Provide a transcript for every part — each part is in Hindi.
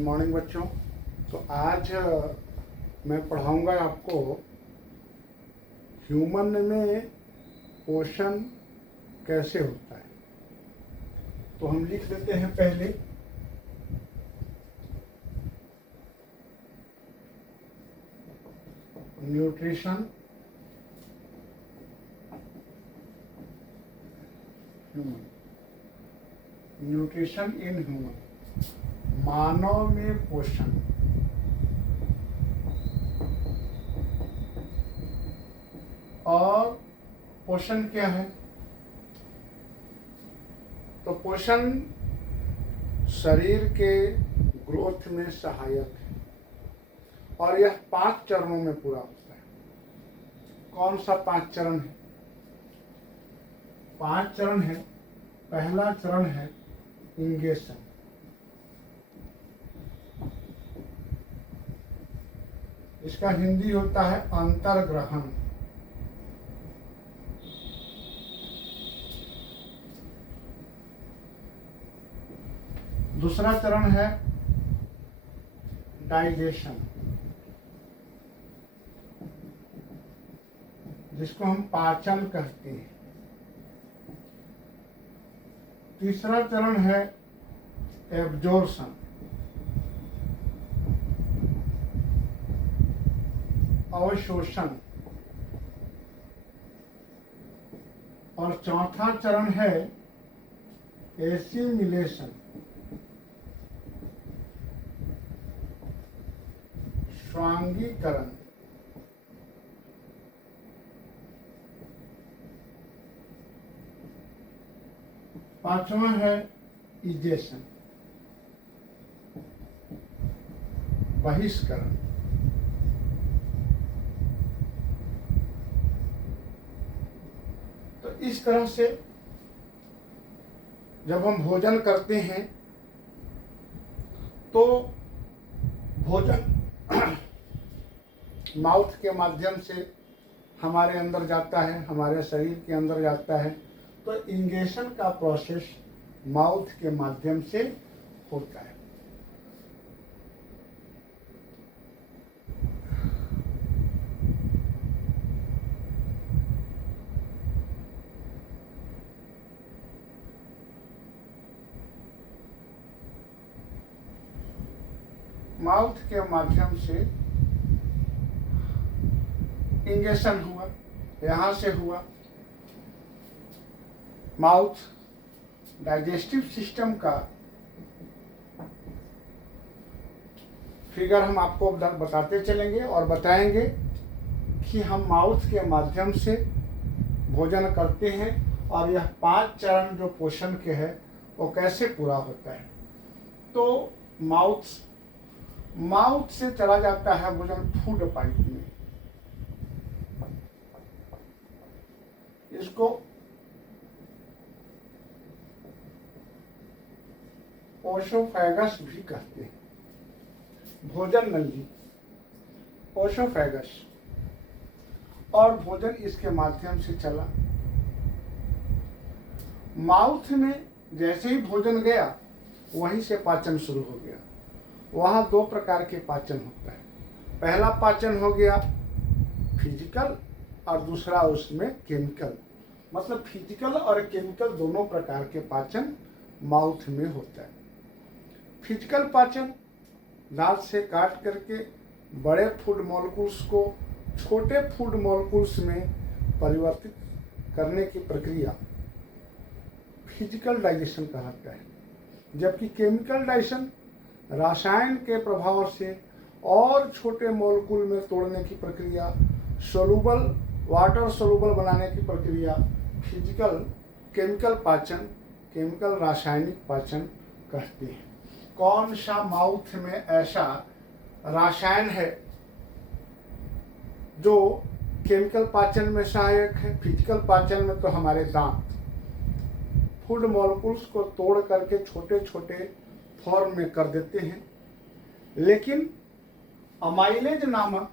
गुड मॉर्निंग बच्चों। तो आज मैं पढ़ाऊंगा आपको ह्यूमन में पोषण कैसे होता है। तो हम लिख लेते हैं पहले nutrition human, nutrition in human, मानव में पोषण। और पोषण क्या है? तो पोषण शरीर के ग्रोथ में सहायक है और यह 5 चरणों में पूरा होता है। कौन सा 5 चरण है? 5 चरण है। पहला चरण है इंगेशन। इसका हिंदी होता है अंतर्ग्रहण। दूसरा चरण है डाइजेशन, जिसको हम पाचन कहते हैं। तीसरा चरण है एब्जॉर्प्शन, अवशोषण। और चौथा चरण है एसिमिलेशन, स्वांगीकरण। पांचवा है इजेशन, बहिष्करण। तो इस तरह से जब हम भोजन करते हैं तो भोजन माउथ के माध्यम से हमारे अंदर जाता है, हमारे शरीर के अंदर जाता है। तो इंगेशन का प्रोसेस माउथ के माध्यम से होता है। माउथ के माध्यम से इंगेशन हुआ, यहां से हुआ। माउथ डाइजेस्टिव सिस्टम का फिगर हम आपको बताते चलेंगे और बताएंगे कि हम माउथ के माध्यम से भोजन करते हैं और यह 5 चरण जो पोषण के है वो कैसे पूरा होता है। तो माउथ से चला जाता है भोजन फूड पाइप में। इसको ओसोफेगस भी कहते हैं, भोजन नली, ओसोफेगस। और भोजन इसके माध्यम से चला। माउथ में जैसे ही भोजन गया वहीं से पाचन शुरू हो गया। वहाँ 2 प्रकार के पाचन होता है। पहला पाचन हो गया फिजिकल और दूसरा उसमें केमिकल। मतलब फिजिकल और केमिकल दोनों प्रकार के पाचन माउथ में होता है। फिजिकल पाचन दांत से काट करके बड़े फूड मॉलिक्यूल्स को छोटे फूड मॉलिक्यूल्स में परिवर्तित करने की प्रक्रिया फिजिकल डाइजेशन कहलाता है। जबकि केमिकल डाइजेशन रसायन के प्रभाव से और छोटे मॉलिक्यूल में तोड़ने की प्रक्रिया, सोलूबल वाटर सोलूबल बनाने की प्रक्रिया फिजिकल केमिकल पाचन, केमिकल रासायनिक पाचन कहते हैं। कौन सा माउथ में ऐसा रसायन है जो केमिकल पाचन में सहायक है? फिजिकल पाचन में तो हमारे दांत फूड मॉलिक्यूल्स को तोड़ करके छोटे छोटे फॉर्म में कर देते हैं। लेकिन अमाइलेज नामक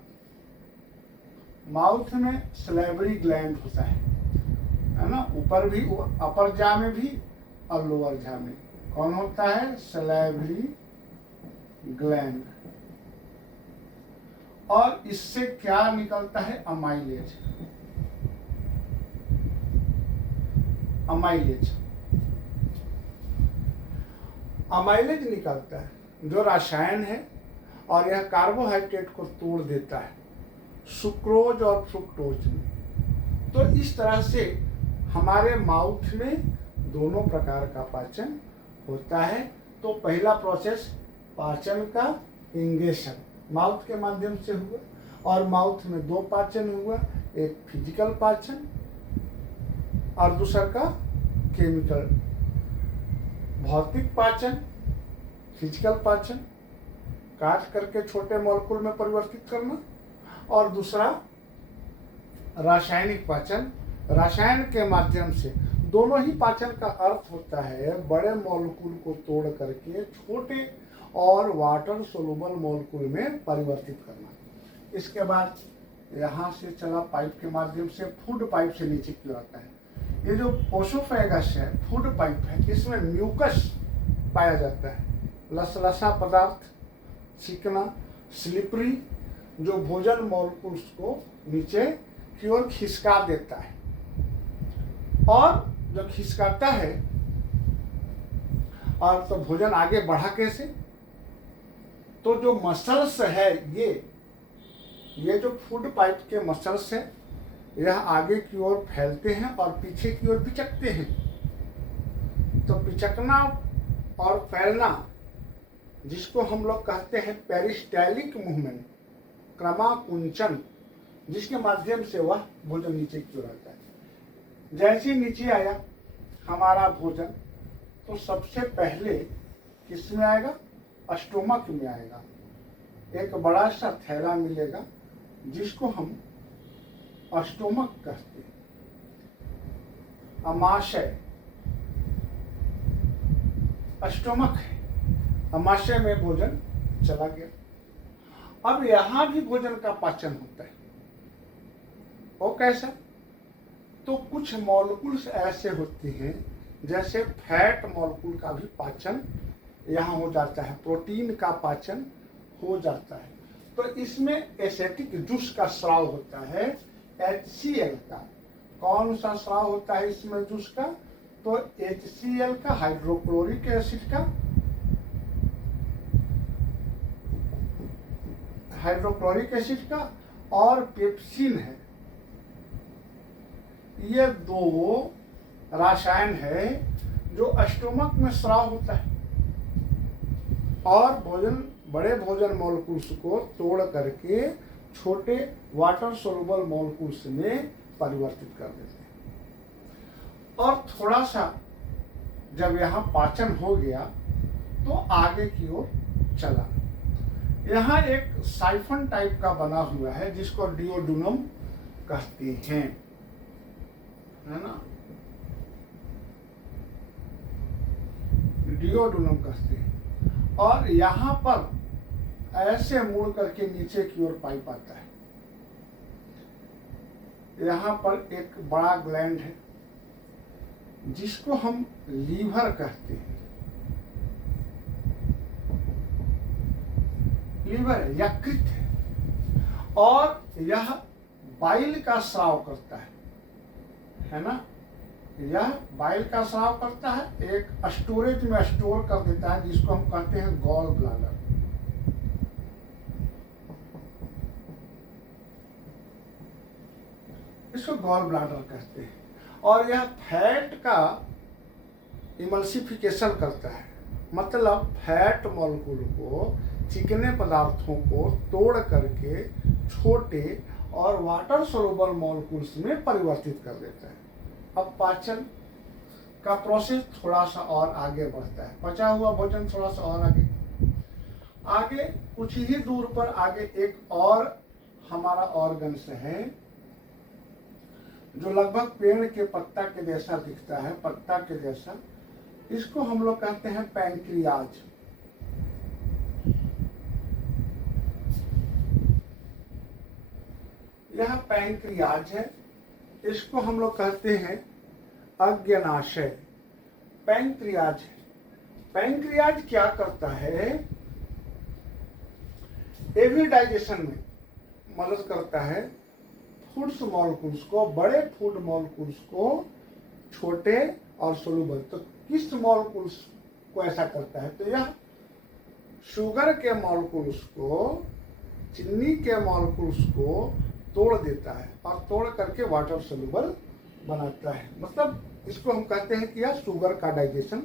माउथ में सलेवरी ग्लैंड होता है ना, ऊपर भी, अपर जा में भी और लोअर जा में। कौन होता है? सलेवरी ग्लैंड, और इससे क्या निकलता है? अमाइलेज। अमाइलेज अमाइलेज निकलता है जो रसायन है, और यह कार्बोहाइड्रेट को तोड़ देता है सुक्रोज और फ्रुक्टोज में। तो इस तरह से हमारे माउथ में दोनों प्रकार का पाचन होता है। तो पहला प्रोसेस पाचन का इंगेशन माउथ के माध्यम से हुआ, और माउथ में दो पाचन हुआ, एक फिजिकल पाचन और दूसरा का केमिकल। भौतिक पाचन, फिजिकल पाचन काट करके छोटे मॉलिक्यूल में परिवर्तित करना, और दूसरा रासायनिक पाचन, रसायन के माध्यम से। दोनों ही पाचन का अर्थ होता है बड़े मॉलिक्यूल को तोड़ करके छोटे और वाटर सोलुबल मॉलिक्यूल में परिवर्तित करना। इसके बाद यहाँ से चला पाइप के माध्यम से, फूड पाइप से नीचे की ओर आता है। ये जो ओसोफेगस है, फूड पाइप है, इसमें म्यूकस पाया जाता है, लसलसा पदार्थ, चिकना, स्लिपरी, जो भोजन मॉलिक्यूल्स को नीचे की ओर खिसका देता है। और जब खिसकाता है और तो भोजन आगे बढ़ा कैसे? तो जो मसल्स है, ये जो फूड पाइप के मसल्स है, यह आगे की ओर फैलते हैं और पीछे की ओर पिचकते हैं। तो पिचकना और फैलना, जिसको हम लोग कहते हैं पेरिस्टाइलिक मूवमेंट, क्रमाकुंचन, जिसके माध्यम से वह भोजन नीचे की ओर आता है। जैसे नीचे आया हमारा भोजन, तो सबसे पहले किस में आएगा? स्टोमक में आएगा। एक बड़ा सा थैला मिलेगा जिसको हम स्टोमक कहते हैं। अमाशय स्टोमक है, अमाशय में भोजन चला गया। अब यहां भी भोजन का पाचन होता है। वो कैसा? तो कुछ मॉलिक्यूल्स ऐसे होते हैं, जैसे फैट मॉलिक्यूल का भी पाचन यहाँ हो जाता है, प्रोटीन का पाचन हो जाता है। तो इसमें एसिटिक जूस का स्राव होता है, HCl का। कौन सा स्राव होता है इसमें जूस का? तो HCl का, हाइड्रोक्लोरिक एसिड का, हाइड्रोक्लोरिक एसिड का, और पेप्सिन है। ये दो रसायन है जो स्टोमक में स्राव होता है और बड़े भोजन मॉलिक्यूल्स को तोड़ करके छोटे वाटर सोलुबल मॉलिक्यूल्स में परिवर्तित कर देते हैं। और थोड़ा सा जब यहाँ पाचन हो गया तो आगे की ओर चला। यहाँ एक साइफन टाइप का बना हुआ है जिसको डिओडुनम कहते हैं, है ना? डिओडुनम कहते हैं। और यहाँ पर ऐसे मुड़ करके नीचे की ओर पाइप आता है। यहाँ पर एक बड़ा ग्लैंड है जिसको हम लीवर कहते हैं। लीवर यकृत है, और यह बाइल का स्राव करता है ना? यह बाइल का स्राव करता है, एक स्टोरेज में स्टोर कर देता है जिसको हम कहते हैं गॉल ब्लैडर। इसको गॉल ब्लैडर कहते हैं। और यह फैट का इमल्सिफिकेशन करता है, मतलब फैट मॉलिक्यूल को, चिकने पदार्थों को तोड़ करके छोटे और वाटर सोलुबल मॉलिक्यूल्स में परिवर्तित कर देता है। अब पाचन का प्रोसेस थोड़ा सा और आगे बढ़ता है। पचा हुआ भोजन थोड़ा सा और आगे कुछ ही दूर पर आगे एक और हमारा ऑर्गन्स है जो लगभग पेड़ के पत्ता के जैसा दिखता है, पत्ता के जैसा। इसको हम लोग कहते हैं पैंक्रियाज। यह पैंक्रियाज है, इसको हम लोग कहते हैं अज्ञानाशय। पैंक्रियाज क्या करता है? ये भी डाइजेशन में मदद करता है। फूड्स मॉलिक्यूल्स को, बड़े फूड मॉलिक्यूल्स को छोटे और सोलुबल। तो किस मॉलिक्यूल्स को ऐसा करता है? तो यह शुगर के मॉलिक्यूल्स को, चीनी के मॉलिक्यूल्स को तोड़ देता है और तोड़ करके वाटर सोलुबल बनाता है। मतलब इसको हम कहते हैं कि यह शुगर का डाइजेशन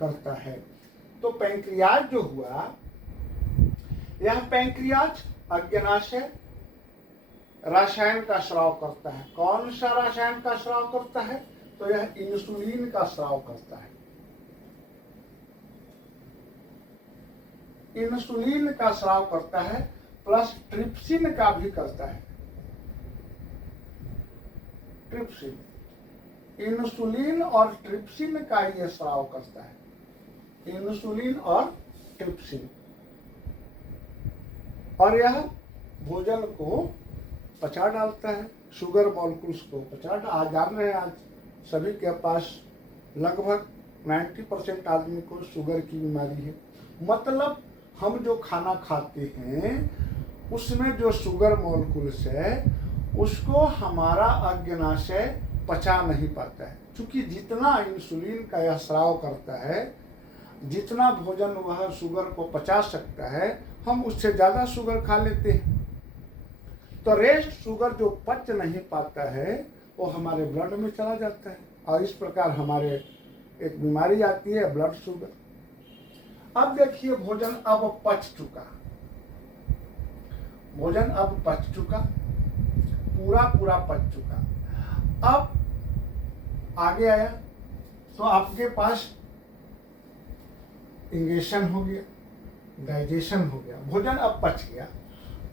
करता है। तो पैंक्रियाज जो हुआ, यह पैंक्रियाज अज्ञानाशय रसायन का स्राव करता है। कौन सा रसायन का स्राव करता है? तो यह इंसुलिन का स्राव करता है। इंसुलिन का स्राव करता है, प्लस ट्रिप्सिन का भी करता है। ट्रिप्सिन, इंसुलिन और ट्रिप्सिन का ये स्राव करता है। इंसुलिन और ट्रिप्सिन, और यह भोजन को पचा डालता है, शुगर मॉलिक्यूल्स को पचा। आज जान रहे हैं, आज सभी के पास लगभग 90% आदमी को शुगर की बीमारी है। मतलब हम जो खाना खाते हैं उसमें जो शुगर मॉलिक्यूल्स है उसको हमारा अज्ञानाशय पचा नहीं पाता है। क्योंकि जितना इंसुलिन का यह स्राव करता है, जितना भोजन वह शुगर को पचा सकता है, हम उससे ज़्यादा शुगर खा लेते हैं। तो रेस्ट शुगर जो पच नहीं पाता है वो हमारे ब्लड में चला जाता है और इस प्रकार हमारे एक बीमारी आती है, ब्लड शुगर। अब देखिए, भोजन अब पच चुका, भोजन अब पच चुका, पूरा पूरा पच चुका। अब आगे आया तो आपके पास इंगेशन हो गया, डाइजेशन हो गया, भोजन अब पच गया।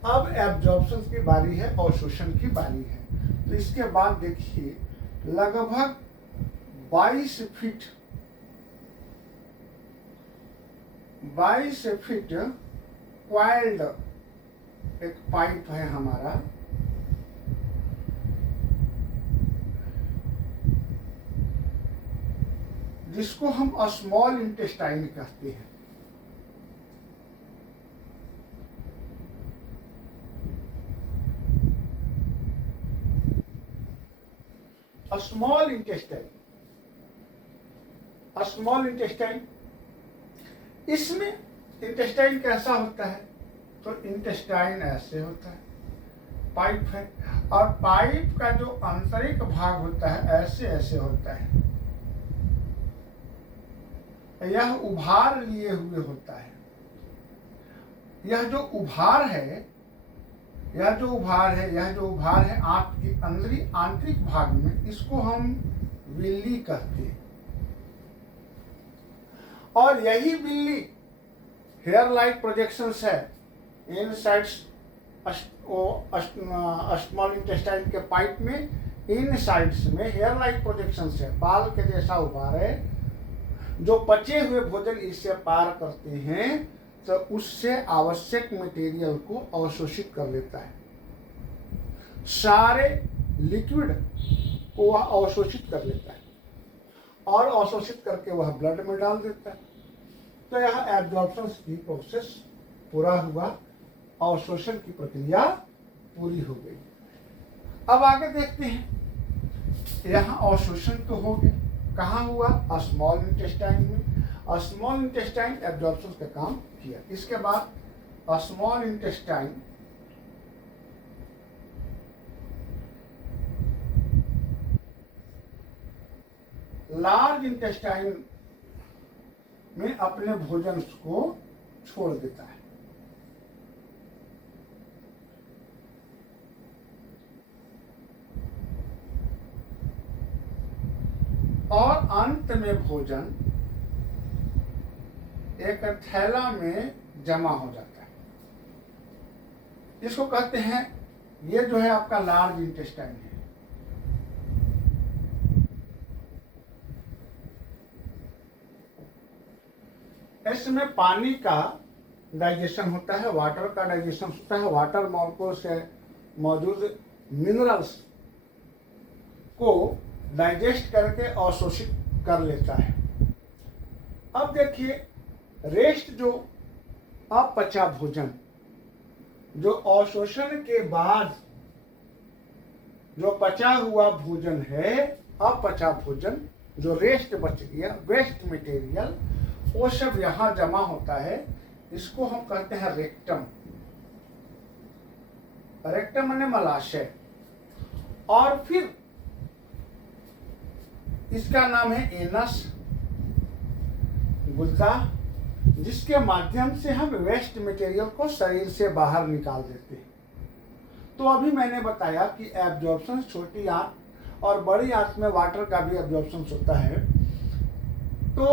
अब एब्जॉर्प्शन की बारी है, अवशोषण की बारी है। तो इसके बाद देखिए, लगभग 22 फीट क्वाइल्ड एक पाइप है हमारा, जिसको हम स्मॉल इंटेस्टाइन कहते हैं। स्मॉल इंटेस्टाइन, स्मॉल इंटेस्टाइन, इसमें इंटेस्टाइन कैसा होता है? तो इंटेस्टाइन ऐसे होता है, पाइप है, और पाइप का जो आंतरिक भाग होता है ऐसे ऐसे होता है। यह उभार लिए हुए होता है। यह जो उभार है, यह जो उभार है आंत की अंदरी आंतरिक भाग में, इसको हम विल्ली कहते हैं। और यही विल्ली हेयर लाइक प्रोजेक्शंस है इनसाइड स्मॉल इंटेस्टाइन के पाइप में। इन साइड्स में हेयर लाइक प्रोजेक्शंस है, बाल के जैसा उभार है, जो पचे हुए भोजन इससे पार करते हैं तो उससे आवश्यक मटेरियल को अवशोषित कर लेता है। सारे लिक्विड को वह अवशोषित कर लेता है और अवशोषित करके वह ब्लड में डाल देता है। तो यह एब्जॉर्प्शन की प्रोसेस पूरा हुआ, अवशोषण की प्रक्रिया पूरी हो गई। अब आगे देखते हैं, यहाँ अवशोषण तो हो गया, कहाँ हुआ? स्मॉल इंटेस्टाइन में। स्मॉल इंटेस्टाइन एब्जॉर्प्शन का काम किया। इसके बाद स्मॉल इंटेस्टाइन लार्ज इंटेस्टाइन में अपने भोजन को छोड़ देता है। और अंत में भोजन एक थैला में जमा हो जाता है। इसको कहते हैं, ये जो है आपका लार्ज इंटेस्टाइन है। इसमें पानी का डाइजेशन होता है, वाटर का डाइजेशन होता है। वाटर मॉलिक्यूल से मौजूद मिनरल्स को डाइजेस्ट करके अवशोषित कर लेता है। अब देखिए, रेस्ट जो अपचा भोजन जो अवशोषण के बाद जो पचा हुआ भोजन है, अपचा भोजन, जो रेस्ट बच गया, वेस्ट मटेरियल, वो सब यहाँ जमा होता है। इसको हम कहते हैं रेक्टम। रेक्टम माने मलाशय। और फिर इसका नाम है एनस, गुद्दा, जिसके माध्यम से हम वेस्ट मटेरियल को शरीर से बाहर निकाल देते हैं। तो अभी मैंने बताया कि एब्जॉर्प्शन छोटी आंत और बड़ी आंत में वाटर का भी एब्जॉर्प्शन होता है। तो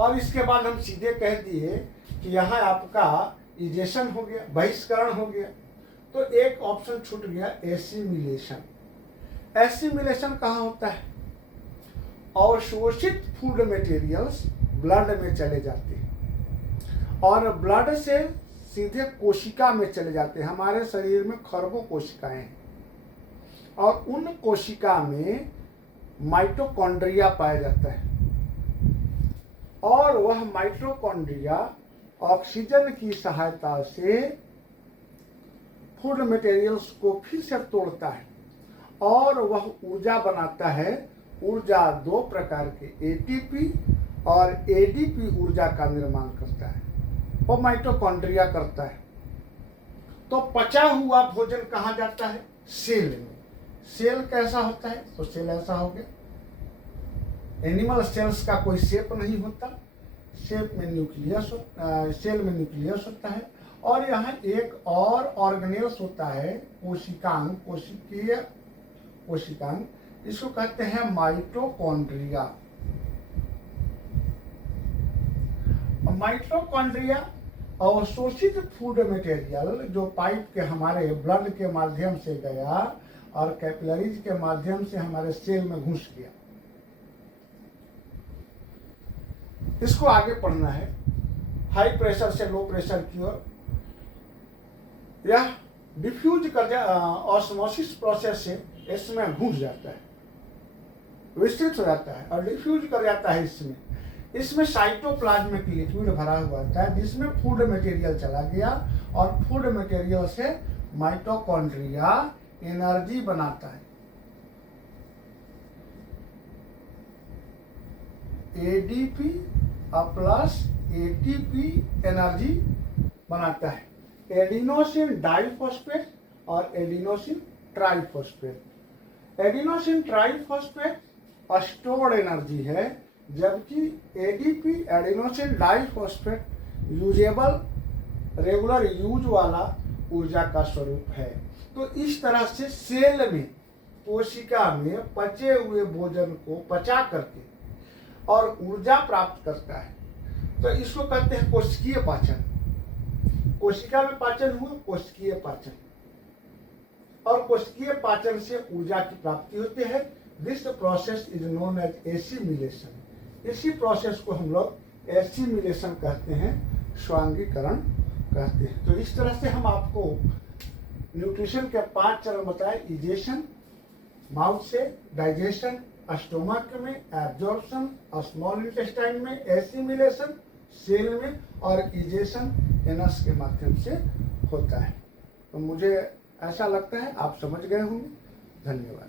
और इसके बाद हम सीधे कह दिए कि यहाँ आपका इजेशन हो गया, बहिष्करण हो गया। तो एक ऑप्शन छूट गया, एसिमिलेशन। एसिमिलेशन कहाँ होता है? अवशोषित फूड मटेरियल्स ब्लड में चले जाते हैं और ब्लड से सीधे कोशिका में चले जाते हैं। हमारे शरीर में खरबों कोशिकाएं हैं और उन कोशिका में माइटोकॉन्ड्रिया पाया जाता है और वह माइटोकॉन्ड्रिया ऑक्सीजन की सहायता से फूड मटेरियल्स को फिर से तोड़ता है और वह ऊर्जा बनाता है। ऊर्जा दो प्रकार के एटीपी और एडीपी ऊर्जा का निर्माण करता है, वो माइटोकॉन्ड्रिया करता है। तो पचा हुआ भोजन कहाँ जाता है? सेल में। सेल कैसा होता है? तो सेल ऐसा हो गया। एनिमल सेल्स का कोई शेप नहीं होता, शेप में न्यूक्लियस, सेल में न्यूक्लियस होता है और यहाँ एक और ऑर्गेनेल्स होता है, कोशिकांग, कोशिकीय कोशिकांग, इसको कहते हैं माइटोकॉन्ड्रिया। माइटोकॉन्ड्रिया अवशोषित फूड मटेरियल जो पाइप के हमारे ब्लड के माध्यम से गया और कैपिलरीज के माध्यम से हमारे सेल में घुस गया, इसको आगे पढ़ना है। हाई प्रेशर से लो प्रेशर की ओर यह डिफ्यूज कर ऑस्मोसिस प्रोसेस से इसमें घुस जाता है, विस्तृत हो जाता है और डिफ्यूज कर जाता है। इसमें साइटोप्लाज्मिक लिक्विड भरा हुआ होता है जिसमें फूड मटेरियल चला गया और फूड मटेरियल से माइटोकॉन्ड्रिया एनर्जी बनाता है। एडीपी प्लस एटीपी एनर्जी बनाता है। एडिनोसिन डाइफॉस्फेट और adenosine triphosphate. Adenosine triphosphate stored energy है, जबकि ADP adenosine diphosphate usable regular use वाला ऊर्जा का स्वरूप है। तो इस तरह से सेल में, कोशिका में पचे हुए भोजन को पचा करके और ऊर्जा प्राप्त करता है। तो इसको कहते हैं कोशिकीय पाचन। कोशिका में पाचन हुआ, कोशिकीय पाचन, और कोशिकीय पाचन से ऊर्जा की प्राप्ति होती है। This process is known as assimilation. इसी प्रोसेस को हम लोग एसिमिलेशन कहते हैं, स्वांगीकरण कहते हैं। तो इस तरह से हम आपको न्यूट्रिशन के 5 चरण बताए। इजेशन माउथ से, डाइजेशन स्टोमक में, एब्जॉर्प्शन स्मॉल इंटेस्टाइन में, एसिमिलेशन सेल में और इजेशन एनस के माध्यम से होता है। तो मुझे ऐसा लगता है आप समझ गए होंगे। धन्यवाद।